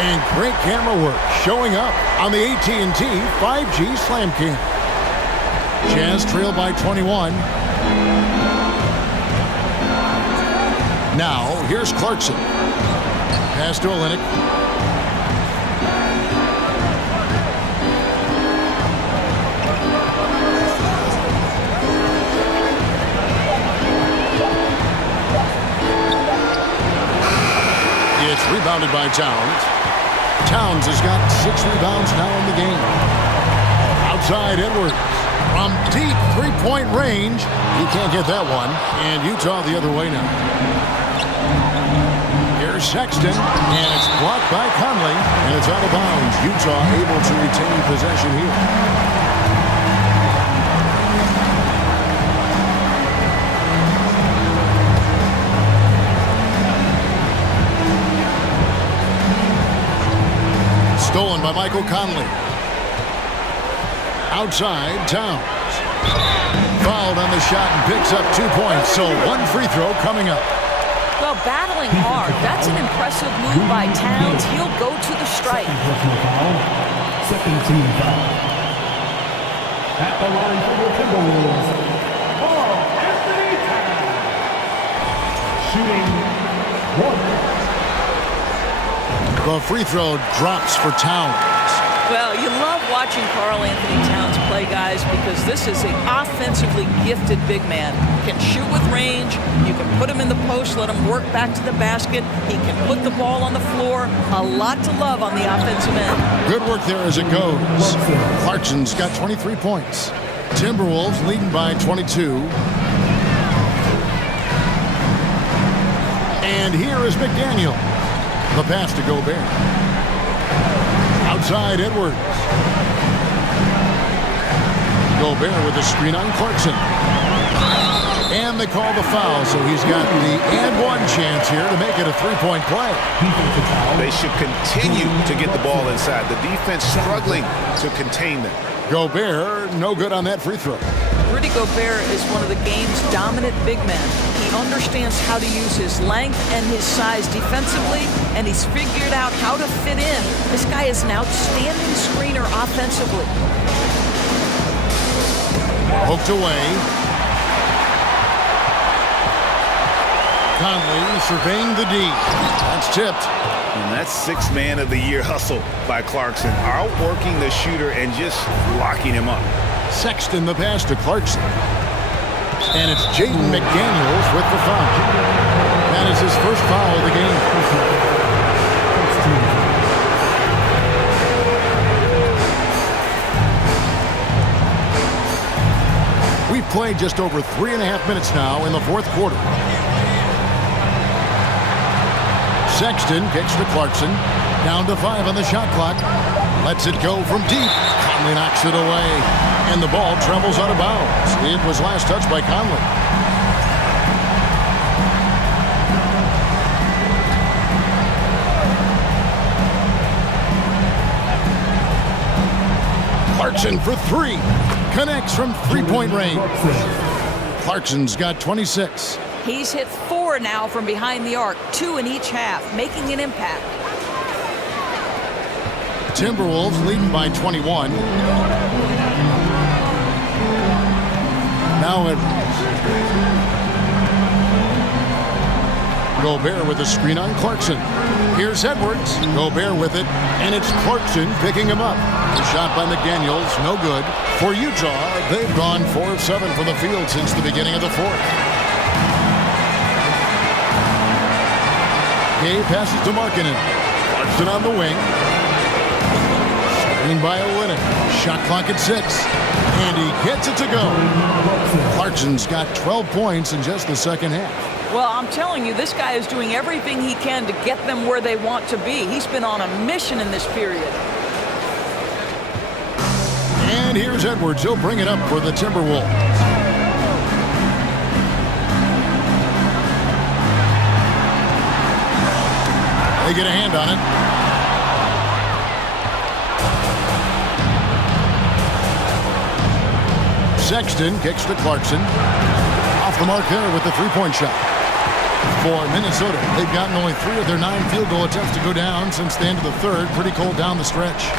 And great camera work showing up on the AT&T 5G Slam Cam. Jazz trail by 21. Now, here's Clarkson. Pass to Olynyk. It's rebounded by Towns. Towns has got 6 rebounds now in the game. Outside Edwards. From deep 3-point range. He can't get that one. And Utah the other way now. Here's Sexton. And it's blocked by Conley. And it's out of bounds. Utah able to retain possession here. Stolen by Michael Conley. Outside, Towns. Fouled on the shot and picks up 2 points. So 1 free throw coming up. Well, battling hard. That's an impressive move by Towns. He'll go to the strike. Second team foul. At the line for the Timberwolves, Anthony Towns. Shooting 1. The free throw drops for Towns. Well, you love watching Karl-Anthony Towns play, guys, because this is an offensively gifted big man. He can shoot with range. You can put him in the post, let him work back to the basket. He can put the ball on the floor. A lot to love on the offensive end. Good work there as it goes. Clarkson's got 23 points. Timberwolves leading by 22. And here is McDaniel. The pass to Gobert. Outside Edwards. Gobert with the screen on Clarkson. And they call the foul, so he's got the and one chance here to make it a 3-point play. They should continue to get the ball inside. The defense struggling to contain them. Gobert, no good on that free throw. Rudy Gobert is one of the game's dominant big men. He understands how to use his length and his size defensively, and he's figured out how to fit in. This guy is an outstanding screener offensively. Hooked away. Conley surveying the D. That's tipped. And that's sixth man of the year hustle by Clarkson, outworking the shooter and just locking him up. Sexton the pass to Clarkson. And it's Jaden McDaniels with the foul. That is his first foul of the game. We've played just over 3.5 minutes now in the fourth quarter. Sexton kicks to Clarkson. Down to 5 on the shot clock. Lets it go from deep. Conley knocks it away. And the ball travels out of bounds. It was last touched by Conley. Clarkson for 3. Connects from three-point range. Clarkson's got 26. He's hit 4 now from behind the arc, 2 in each half, making an impact. Timberwolves leading by 21. Now Gobert with a screen on Clarkson. Here's Edwards. Gobert with it, and it's Clarkson picking him up. The shot by McDaniels, no good. For Utah, they've gone 4 of 7 from the field since the beginning of the fourth. Gay passes to Markkanen. Clarkson on the wing. Screen by Olynyk. Shot clock at 6. And he gets it to go. Clarkson's got 12 points in just the second half. Well, I'm telling you, this guy is doing everything he can to get them where they want to be. He's been on a mission in this period. And here's Edwards. He'll bring it up for the Timberwolves. They get a hand on it. Sexton kicks to Clarkson. Off the mark there with the three-point shot. For Minnesota, they've gotten only 3 of their 9 field goal attempts to go down since the end of the third. Pretty cold down the stretch.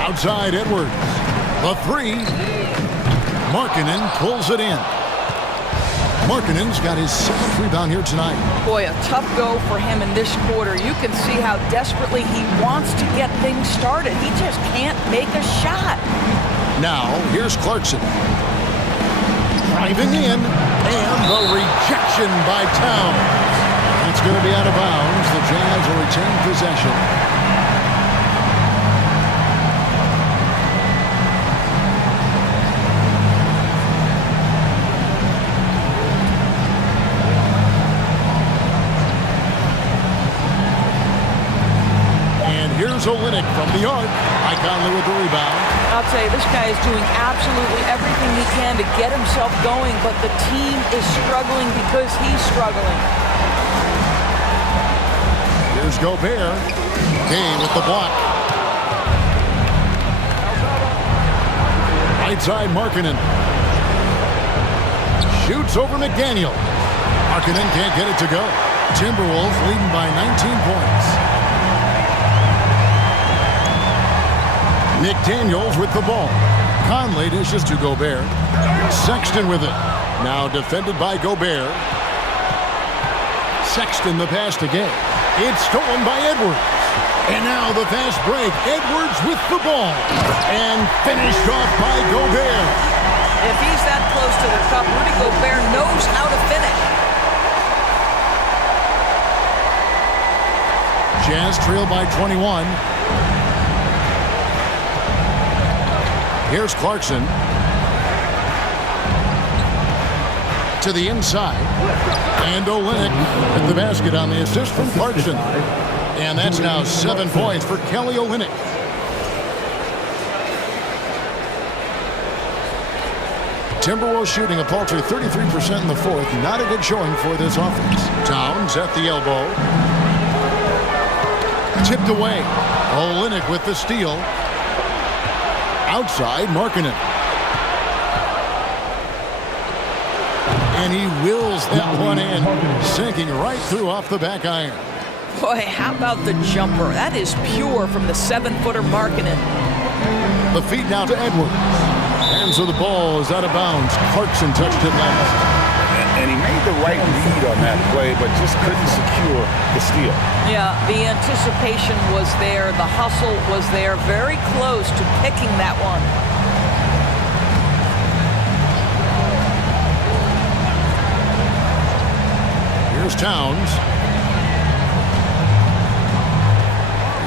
Outside Edwards. The 3. Markkanen pulls it in. Markkanen's got his 7th rebound here tonight. Boy, a tough go for him in this quarter. You can see how desperately he wants to get things started. He just can't make a shot. Now, here's Clarkson. Driving in, and the rejection by Towns. It's going to be out of bounds. The Jazz will retain possession. Here's Olynyk from the arc. Conley with the rebound. I'll tell you, this guy is doing absolutely everything he can to get himself going, but the team is struggling because he's struggling. Here's Gobert. Gay with the block. Right side, Markkanen. Shoots over McDaniel. Markkanen can't get it to go. Timberwolves leading by 19 points. McDaniels with the ball. Conley dishes to Gobert. Sexton with it. Now defended by Gobert. Sexton the pass to Gay. It's stolen by Edwards. And now the fast break. Edwards with the ball. And finished off by Gobert. If he's that close to the cup, Rudy Gobert knows how to finish. Jazz trail by 21. Here's Clarkson. To the inside. And Olynyk at the basket on the assist from Clarkson. And that's now 7 points for Kelly Olynyk. Timberwolves shooting a paltry 33% in the fourth. Not a good showing for this offense. Towns at the elbow. Tipped away. Olynyk with the steal. Outside, Markkanen. And he wills that one in, sinking right through off the back iron. Boy, how about the jumper? That is pure from the 7-footer Markkanen. The feed now to Edwards. And so the ball is out of bounds. Clarkson touched it last. And he made the right read on that play, but just couldn't secure the steal. Yeah, the anticipation was there. The hustle was there. Very close to picking that one. Here's Towns.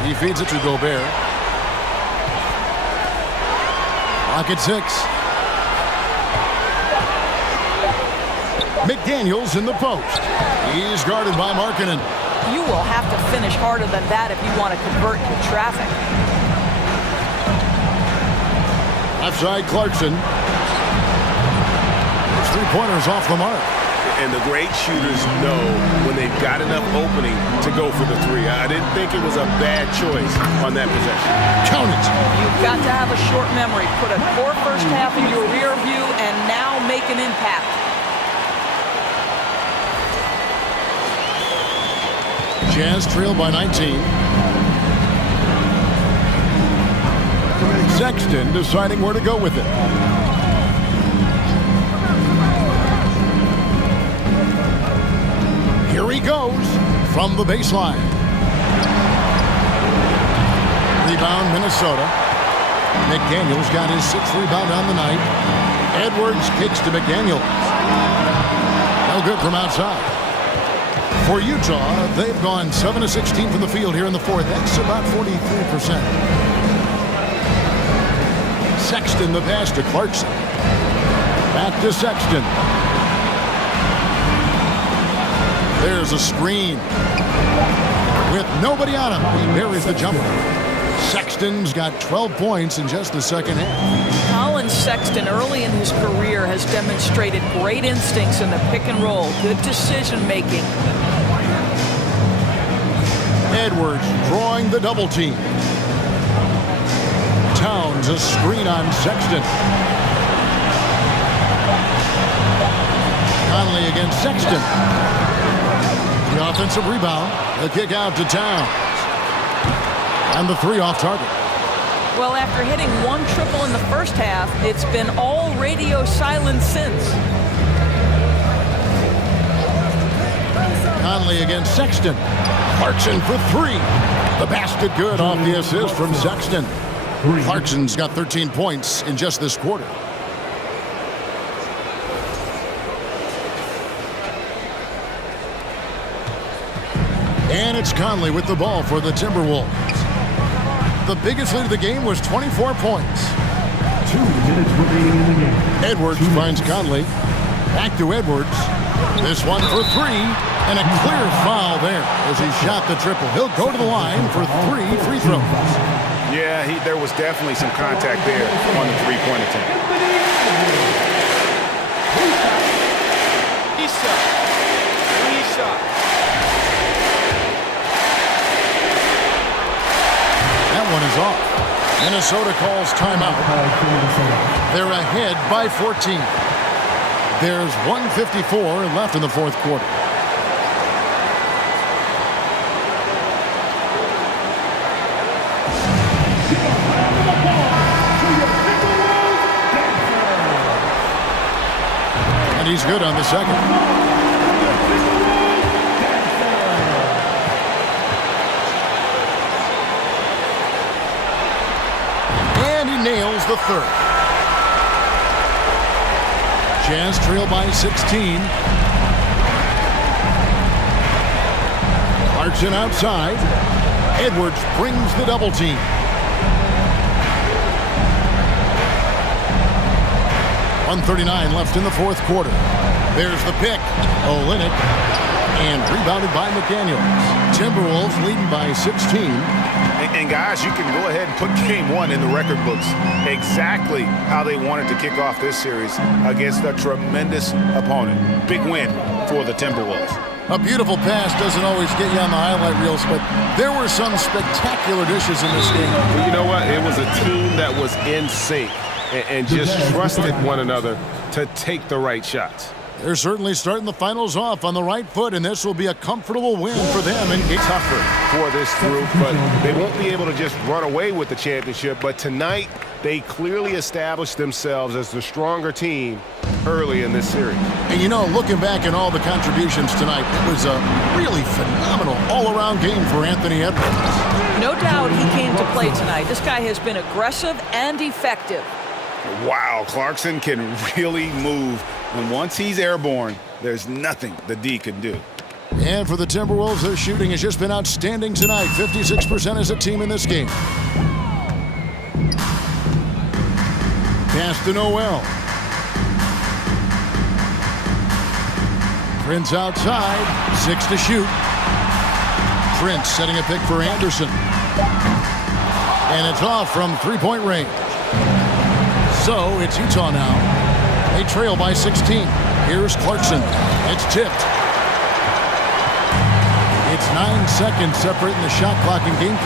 He feeds it to Gobert. Lock at 6. McDaniels in the post. He's guarded by Markkanen. You will have to finish harder than that if you want to convert your traffic. Left side, Clarkson. His three-pointers off the mark. And the great shooters know when they've got enough opening to go for the three. I didn't think it was a bad choice on that possession. Count it. You've got to have a short memory. Put a poor first half in your rear view and now make an impact. Jazz trail by 19. Sexton deciding where to go with it. Here he goes from the baseline. Rebound, Minnesota. McDaniels got his 6th rebound on the night. Edwards kicks to McDaniels. No good from outside. For Utah, they've gone 7 of 16 from the field here in the fourth. That's about 43%. Sexton the pass to Clarkson. Back to Sexton. There's a screen. With nobody on him, he buries the jumper. Sexton's got 12 points in just the second half. Colin Sexton, early in his career, has demonstrated great instincts in the pick and roll. Good decision making. Edwards drawing the double team. Towns a screen on Sexton. Conley against Sexton. The offensive rebound. The kick out to Towns. And the three off target. Well, after hitting one triple in the first half, it's been all radio silence since. Conley against Sexton. Clarkson for three. The basket good off the assist from Sexton. Clarkson's got 13 points in just this quarter. And it's Conley with the ball for the Timberwolves. The biggest lead of the game was 24 points. 2 minutes remaining in the game. Edwards finds Conley. Back to Edwards. This one for three. And a clear foul there as he shot the triple. He'll go to the line for 3 free throws. Yeah, there was definitely some contact there on the three-point attempt. That one is off. Minnesota calls timeout. They're ahead by 14. There's 1:54 left in the fourth quarter. And he's good on the second. And he nails the third. Jazz trail by 16. Clarkson outside. Edwards brings the double team. .139 left in the fourth quarter. There's the pick. Olynyk. And rebounded by McDaniels. Timberwolves leading by 16. And guys, you can go ahead and put game one in the record books. Exactly how they wanted to kick off this series against a tremendous opponent. Big win for the Timberwolves. A beautiful pass doesn't always get you on the highlight reels, but there were some spectacular dishes in this game. Well, you know what? It was a team that was in sync and just trusted one another to take the right shots. They're certainly starting the finals off on the right foot, and this will be a comfortable win for them. And it's Tougher for this group, but they won't be able to just run away with the championship. But tonight, they clearly established themselves as the stronger team early in this series. And you know, looking back at all the contributions tonight, it was a really phenomenal all-around game for Anthony Edwards. No doubt he came to play tonight. This guy has been aggressive and effective. Wow, Clarkson can really move. And once he's airborne, there's nothing the D can do. And for the Timberwolves, their shooting has just been outstanding tonight. 56% as a team in this game. Pass to Noel. Prince outside, 6 to shoot. Prince setting a pick for Anderson. And it's off from three-point range. So it's Utah now. They trail by 16. Here's Clarkson. It's tipped. It's 9 seconds separating the shot clock and game.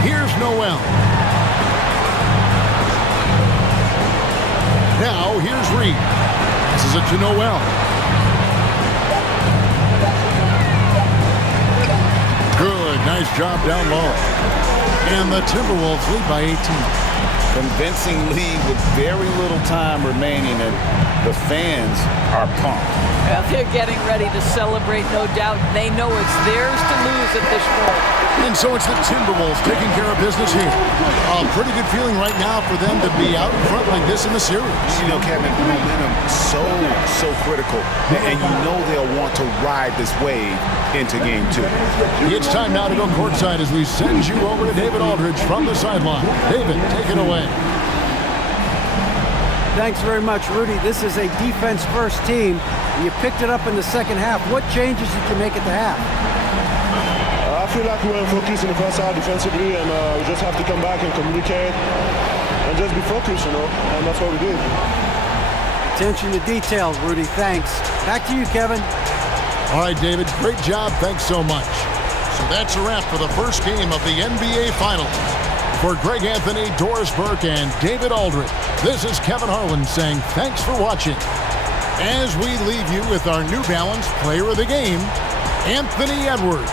Here's Noel. Now here's Reed. This is it to Noel. Good, nice job down low. And the Timberwolves lead by 18. Convincing lead with very little time remaining, and the fans are pumped. Well, they're getting ready to celebrate, no doubt. They know it's theirs to lose at this point. And so it's the Timberwolves taking care of business here. A pretty good feeling right now for them to be out in front like this in the series. You know, Kevin, momentum so critical, and you know they'll want to ride this wave into game 2. It's time now to go courtside as we send you over to David Aldridge from the sideline. David, take it away. Thanks very much, Rudy. This is a defense-first team. You picked it up in the second half. What changes did you make at the half? I feel like we were focused in the first half defensively, and we just have to come back and communicate and just be focused, you know, and that's what we did. Attention to detail, Rudy. Thanks. Back to you, Kevin. All right, David, great job. Thanks so much. So that's a wrap for the first game of the NBA Finals. For Greg Anthony, Doris Burke, and David Aldridge, this is Kevin Harlan saying thanks for watching. As we leave you with our New Balance Player of the Game, Anthony Edwards.